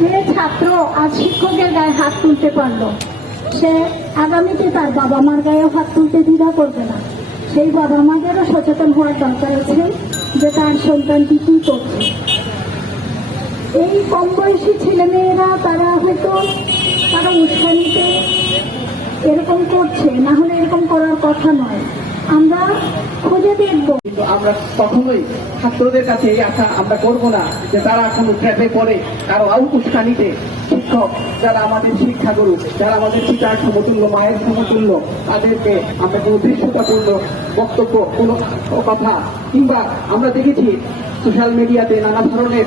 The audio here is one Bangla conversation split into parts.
যে ছাত্র আজ শিক্ষকের গায়ে হাত তুলতে পারল, সে আগামীতে তার বাবা মার গায়েও হাত তুলতে দ্বিধা করবে না। সেই বাবা মাদেরও সচেতন হওয়ার দরকার আছে যে তার সন্তানটি কি করছে এই কম বয়সী ছেলেমেয়েরা, তারা হয়তো তারা উস্কানিতে এরকম করছে, না হলে এরকম করার কথা নয়। আমরা খুঁজে দেখব। কিন্তু আমরা কখনোই ছাত্রদের কাছে এই আশা আমরা করব না যে তারা ট্র্যাপে পড়ে, কারও উস্কানিতে শিক্ষক যারা আমাদের শিক্ষাগুরু, যারা আমাদের পিতার সমতুল্য, মায়ের সমতুল্য, তাদেরকে আমরা কোনো দৃশ্যতাপূর্ণ বক্তব্য, কোনো কথা, কিংবা আমরা দেখেছি সোশ্যাল মিডিয়াতে নানা ধরনের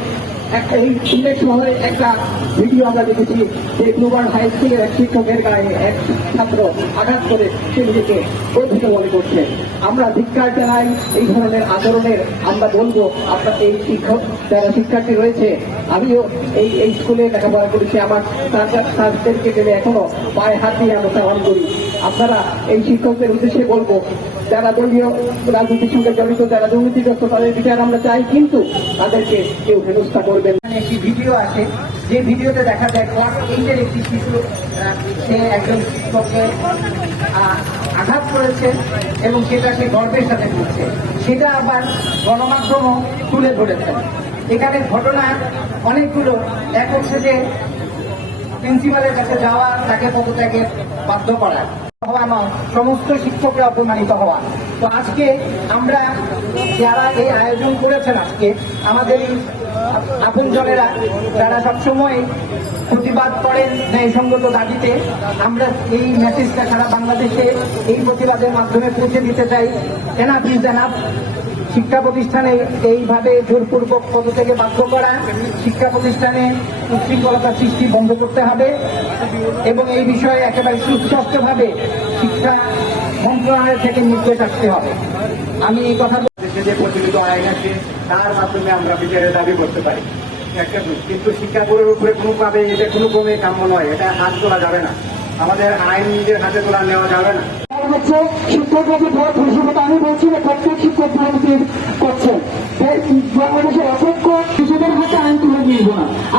এক- এই সিলেট শহরে একটা ভিডিও আমরা দেখেছি যে গ্লোবাল হাই স্কুলের এক শিক্ষকের গায়ে এক ছাত্র আঘাত করে সে নিজেকে গর্বিত মনে করছে। আমরা ধিক্কার জানাই এই ধরনের আচরণের। আমরা বলব, আপনার এই শিক্ষক যারা শিক্ষার্থী রয়েছে, আমিও এই এই স্কুলে লেখাপড়া করেছি। আমার তার- তাদেরকে গেলে এখনও পায়ে হাত দিয়ে আমরা সাহায্য করি। আপনারা এই শিক্ষকদের উদ্দেশ্যে বলব, যারা দলীয় রাজনীতির সঙ্গে জড়িত, যারা দুর্নীতিগ্রস্ত, তাদের বিচার আমরা চাই, কিন্তু তাদেরকে কেউ হেনস্থা না। একটি ভিডিও আছে। যে ভিডিওতে দেখা যায় ক্লাস এইটের একটি শিশু সে একজন শিক্ষককে আঘাত করেছে এবং সেটা সে গর্বের সাথে করছে সেটা আবার গণমাধ্যমও তুলে ধরেছে। এখানে ঘটনা অনেকগুলো। এক হচ্ছে যে প্রিন্সিপালের কাছে যাওয়া, তাকে পদত্যাগে বাধ্য করা। হওয়া নয়, সমস্ত শিক্ষকরা অপমানিত হওয়া। তো আজকে আমরা যারা এই আয়োজন করেছেন, আজকে আমাদের আপনজনেরা, যারা সবসময় প্রতিবাদ করেন ন্যায়সঙ্গত দাবিতে, আমরা এই মেসেজটা সারা বাংলাদেশে এই প্রতিবাদের মাধ্যমে পৌঁছে দিতে চাই। এনাফ ইজ এনাফ শিক্ষা প্রতিষ্ঠানে এইভাবে জোরপূর্বক পদ থেকে বাধ্য করা, শিক্ষা প্রতিষ্ঠানে উচ্ছৃঙ্খলতা সৃষ্টি বন্ধ করতে হবে এবং এই বিষয়ে একেবারে সুস্পষ্টভাবে শিক্ষা মন্ত্রণালয় থেকে নির্দেশ আসতে হবে। আমি এই কথা যে প্রচলিত আইন আছে তার মাধ্যমে আমরা বিচারের দাবি করতে পারি। একটা কিন্তু শিক্ষা বোর্ডের উপরে কোনোভাবে এটা কোনো ক্রমে কাম্য নয়। এটা হাত তোলা যাবে না। আমাদের আইন নিজের হাতে তোলা নেওয়া যাবে না। শিক্ষক না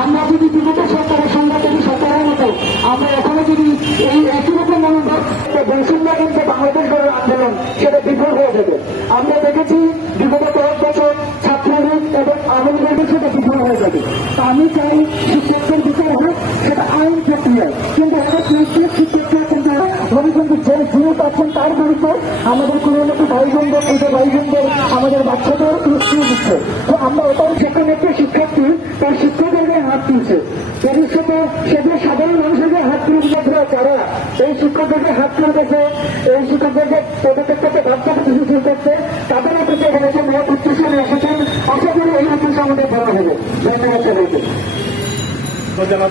আমরা যদি বিগত সরকারের সঙ্গে যদি সরকারের মতো আমরা এখনও যদি এই একই রকম মনোভাব বৈষম্য বাংলাদেশ গড়ের আন্দোলন, সেটা বিফল হয়ে যাবে। আমরা দেখেছি বিগত কয়েক বছর ছাত্রলীগ এবং আওয়ামী লীগের সেটা বিফল হয়ে যাবে। আমি চাই শিক্ষকদের বিচার হোক, সেটা আইন প্রক্রিয়ায়। কিন্তু অনেক নৈতিক শিক্ষকরা কিন্তু ভবিষ্যতে যে যিনি পাচ্ছেন তার বিরুদ্ধে আমাদের কোনো নাকি ভাই বোনদের এই যে ভাই বোনদের আমাদের বাচ্চাদের স্কুল দিচ্ছে। তো আমরা ওটাও সেখানে একটা শিক্ষার্থী, তার শিক্ষকের হাত তুলছে। শিক্ষকদেরকে হাত তুলতেছে এই শিক্ষকদেরকে পদক্ষেপ করতে বাধ্য তাদের প্রতি এখানে মহৎ উদ্দেশ্য নিয়ে এসেছেন। আশা করি এই উদ্দেশ্য আমাদের হবে। ধন্যবাদ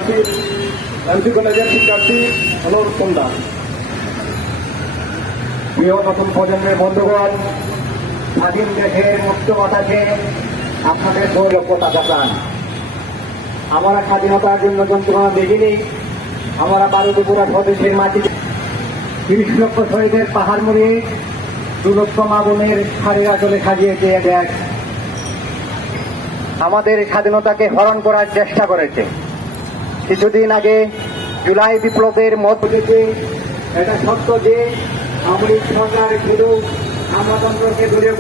প্রজন্মের আমরা স্বাধীনতার জন্য যন্ত্রণা দেখিনি। আমরা বারুদুপুরা স্বদেশের মাটিতে তিরিশ লক্ষ শহীদের পাহাড় মুড়ি দু লক্ষ মা বোনের শাড়ির আচলে সাজিয়েছে আমাদের স্বাধীনতাকে হরণ করার চেষ্টা করেছে। কিছুদিন আগে জুলাই বিপ্লবের মত থেকে এটা সত্য যে আমরিক সরকার শুধু আমলাতন্ত্রকে দূরে